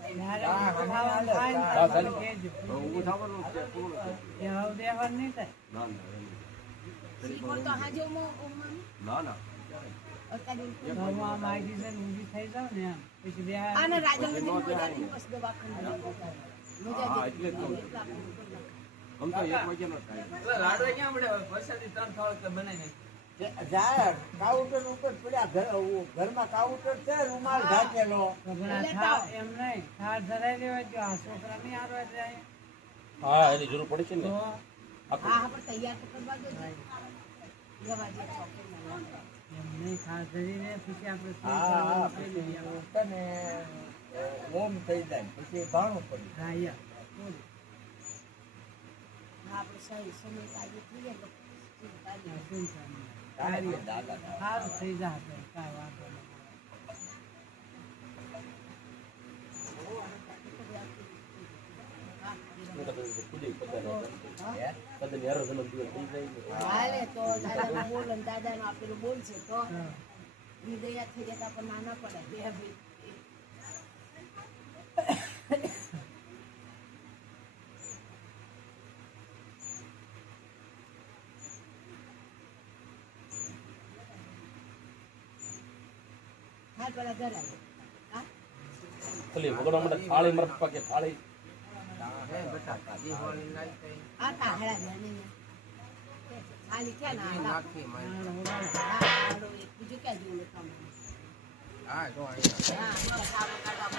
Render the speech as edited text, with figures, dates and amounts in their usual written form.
જ્યારે હા, ખાવાનું હા, થાય ને હા, તો ચાલો. કહેજો. ઊભું થવાનું છે પૂરું છે. એ હવે દેવાનું નહીં થાય. ના ના ના ઘરમાં માગી છે ને ઊંધી થઈ જાવ ને એમ. પછી બે આને રાજનગર ની મજાની બસ દવાખાને હા એટલે જ કહું છું. આમ તો 1 વાગ્યાનો ટાઈમ જાહેર કાઉન્ટર ઉપર પડ્યા ઘરમાં કાઉન્ટર છે રૂમાલ ઢાંકેલો ઘણા થાળ એમ નહીં થાળ ધરાઈ દેવા જો આ છોકરા નહીં હારો એટલે અહીંયા. હા એની જરૂર પડે છે ને તો હા હા પણ તૈયાર તો કરવા દો જવા દે ચોકીમાં. એમ નહીં થાળ ધરીને પછી આપણે શું હા કરવાનું કહી દઈએ. પછી તને ઓમ થઈ જાય પછી ભાણું પડ્યું હા યા બોલો. આપણે સહી સમય કાઢી થઈ જાય એટલે ચિંતા નહીં. હા, શું ચાલે? દાદા સારું થઈ જશે કાંઈ વાંધો નહીં. કદાચ યાર જન્મ દિવસ થઈ જાય હાલે તો દાદા બોલ અને દાદા નું આપેલું બોલશે તો હા. ઈ દયા થઈ જાય તો આપણને ના પડે બે ભાઈ. હા પેલા ધરાય હા ખાલી વગડા માટે થાળી મરપા કે થાળી આ તાહડા નહીં ખાલી ક્યાં ના હાલો, હાલો. હા બીજું ક્યાં જોવું તમે હા